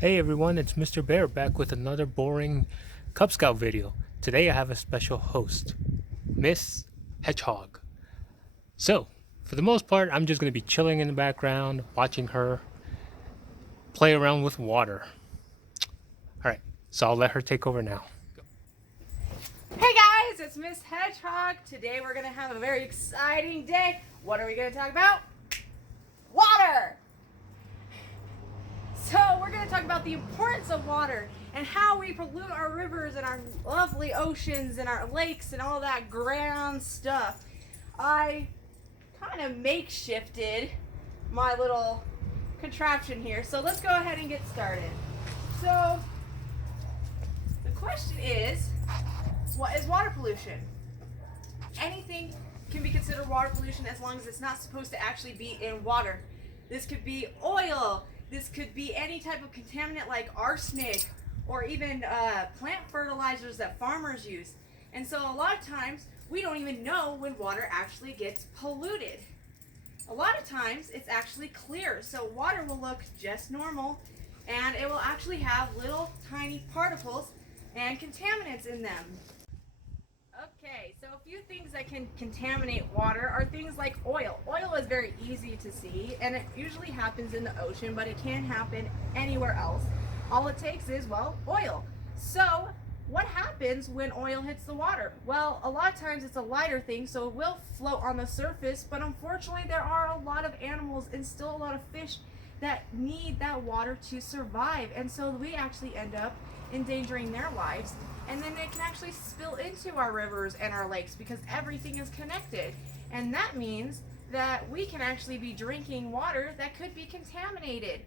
Hey everyone, it's Mr. Bear back with another boring Cub Scout video. Today I have a special host, Miss Hedgehog. So, for the most part, I'm just going to be chilling in the background, watching her play around with water. Alright, so I'll let her take over now. Hey guys, it's Miss Hedgehog. Today we're going to have a very exciting day. What are we going to talk about? Water! So we're going to talk about the importance of water and how we pollute our rivers and our lovely oceans and our lakes and all that grand stuff. I kind of makeshifted my little contraption here. So let's go ahead and get started. So the question is, what is water pollution? Anything can be considered water pollution as long as it's not supposed to actually be in water. This could be oil, this could be any type of contaminant like arsenic or even plant fertilizers that farmers use. And so a lot of times we don't even know when water actually gets polluted. A lot of times it's actually clear, so water will look just normal and it will actually have little tiny particles and contaminants in them. Okay, so a few things that can contaminate water are things like oil. Oil is very easy to see and it usually happens in the ocean, but it can happen anywhere else. All it takes is, well, oil. So what happens when oil hits the water? Well, a lot of times it's a lighter thing, so it will float on the surface, but unfortunately there are a lot of animals and still a lot of fish that need that water to survive, and so we actually end up endangering their lives, and then it can actually spill into our rivers and our lakes because everything is connected, and that means that we can actually be drinking water that could be contaminated.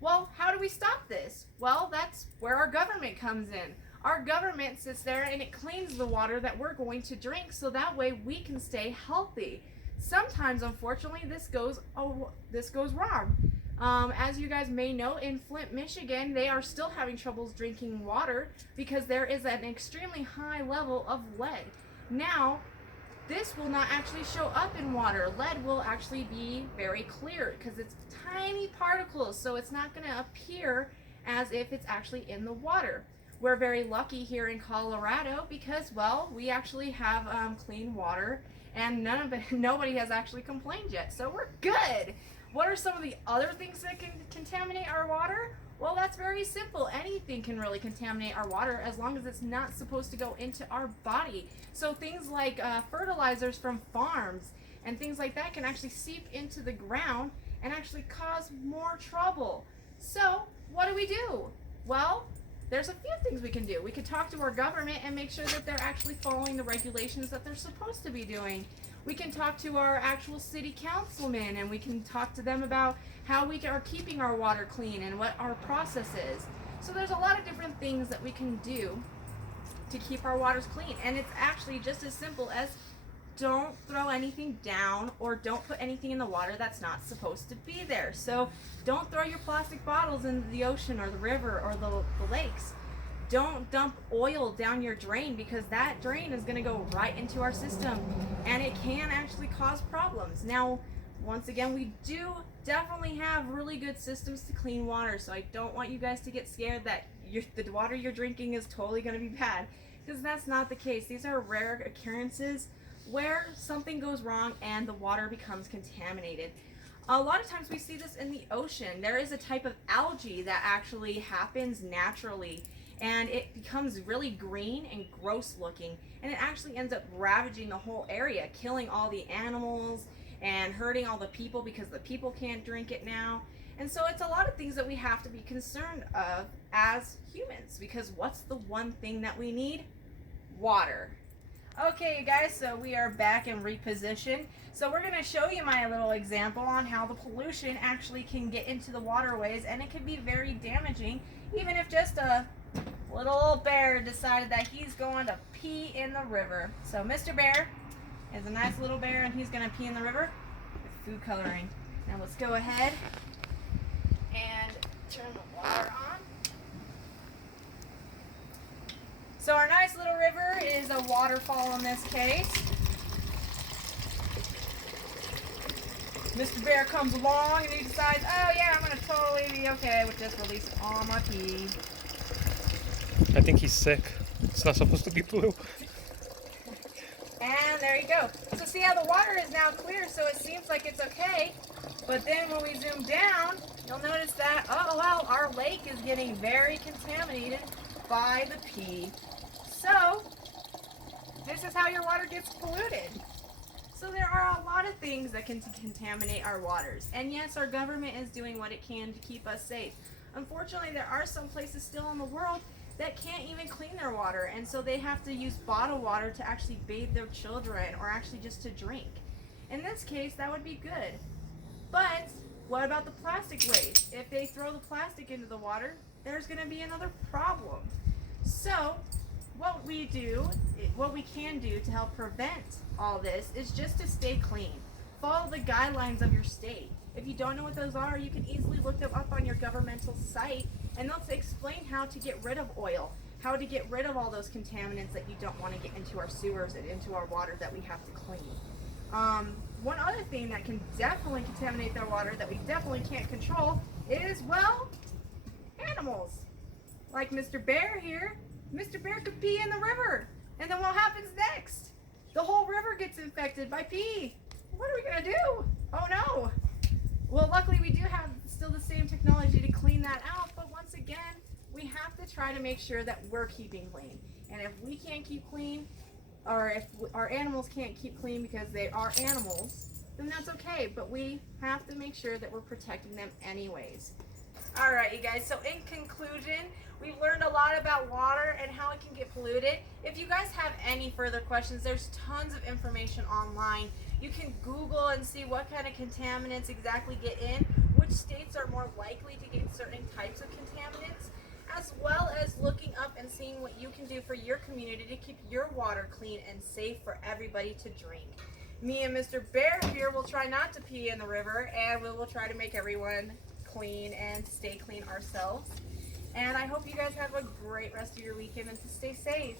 Well, how do we stop this? Well, that's where our government comes in. Our government sits there and it cleans the water that we're going to drink so that way we can stay healthy. Sometimes, unfortunately, this goes wrong. As you guys may know, in Flint, Michigan, they are still having troubles drinking water because there is an extremely high level of lead. Now, this will not actually show up in water. Lead will actually be very clear because it's tiny particles, so it's not going to appear as if it's actually in the water. We're very lucky here in Colorado because, well, we actually have clean water and nobody has actually complained yet, so we're good. What are some of the other things that can contaminate our water? Well, that's very simple. Anything can really contaminate our water as long as it's not supposed to go into our body. So things like fertilizers from farms and things like that can actually seep into the ground and actually cause more trouble. So what do? Well, there's a few things we can do. We could talk to our government and make sure that they're actually following the regulations that they're supposed to be doing. We can talk to our actual city councilmen and we can talk to them about how we are keeping our water clean and what our process is. So there's a lot of different things that we can do to keep our waters clean, and it's actually just as simple as don't throw anything down or don't put anything in the water that's not supposed to be there. So don't throw your plastic bottles into the ocean or the river or the lakes. Don't dump oil down your drain because that drain is going to go right into our system and it can actually cause problems. Now, once again, we do definitely have really good systems to clean water, so I don't want you guys to get scared that the water you're drinking is totally going to be bad, because that's not the case. These are rare occurrences where something goes wrong and the water becomes contaminated. A lot of times we see this in the ocean. There is a type of algae that actually happens naturally and it becomes really green and gross looking, and it actually ends up ravaging the whole area, killing all the animals and hurting all the people because the people can't drink it now. And so it's a lot of things that we have to be concerned of as humans, because what's the one thing that we need? Water. Okay, you guys, so we are back in reposition. So we're going to show you my little example on how the pollution actually can get into the waterways, and it can be very damaging, even if just a little old bear decided that he's going to pee in the river. So Mr. Bear is a nice little bear and he's going to pee in the river with food coloring. Now let's go ahead and turn the water on. So our nice little river is a waterfall in this case. Mr. Bear comes along and he decides, oh yeah, I'm gonna totally be okay with just releasing all my pee. I think he's sick. It's not supposed to be blue. And there you go. So see how the water is now clear, so it seems like it's okay. But then when we zoom down, you'll notice that, oh well, our lake is getting very contaminated by the pee. So this is how your water gets polluted. So there are a lot of things that can contaminate our waters. And yes, our government is doing what it can to keep us safe. Unfortunately, there are some places still in the world that can't even clean their water, and so they have to use bottled water to actually bathe their children or actually just to drink. In this case, that would be good. But what about the plastic waste? If they throw the plastic into the water, there's going to be another problem. So what we can do to help prevent all this is just to stay clean. Follow the guidelines of your state. If you don't know what those are, you can easily look them up on your governmental site, and they'll explain how to get rid of oil, how to get rid of all those contaminants that you don't want to get into our sewers and into our water that we have to clean. One other thing that can definitely contaminate their water that we definitely can't control is, well, animals. Like Mr. Bear here. Mr. Bear could pee in the river. And then what happens next? The whole river gets infected by pee. What are we going to do? Oh no. Well, luckily we do have still the same technology to clean that out, but once again, we have to try to make sure that we're keeping clean. And if we can't keep clean, or if our animals can't keep clean because they are animals, then that's okay, but we have to make sure that we're protecting them anyways. All right, you guys, so in conclusion, we've learned a lot about water and how it can get polluted. If you guys have any further questions, there's tons of information online. You can Google and see what kind of contaminants exactly get in, which states are more likely to get certain types of contaminants, as well as looking up and seeing what you can do for your community to keep your water clean and safe for everybody to drink. Me and Mr. Bear here will try not to pee in the river, and we will try to make everyone clean and stay clean ourselves. And I hope you guys have a great rest of your weekend and to stay safe.